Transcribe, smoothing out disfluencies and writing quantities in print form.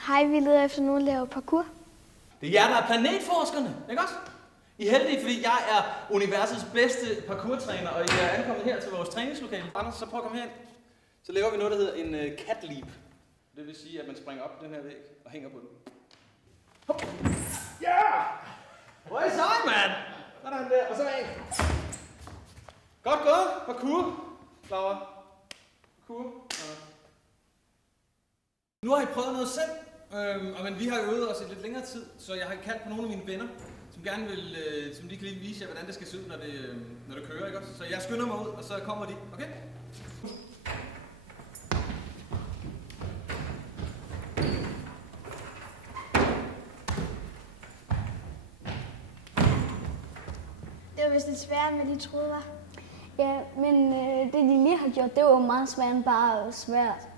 Hej, vi leder efter nogen, der laver parkour. Det er jer, der er planetforskerne, ikke også? I er heldige, fordi jeg er universets bedste parkourtræner, og I er ankommet her til vores træningslokale. Anders, så prøv at komme herind. Så laver vi noget, der hedder en cat leap. Det vil sige, at man springer op den her væg og hænger på den. Hop. Ja! Hvor er I sej, mand? Sådan der, og så af. Godt gået. Parkour. Laura. Parkour. Ja. Nu har I prøvet noget selv, men vi har jo øvet os i lidt længere tid, så jeg har kaldt på nogle af mine venner, som gerne vil, som de kan lige vise jer, hvordan det skal se ud, når det kører, ikke også? Så jeg skynder mig ud, og så kommer de, okay? Det var vist lidt sværere, end hvad de troede var. Ja, men det de lige har gjort, det var jo meget svært end bare svært.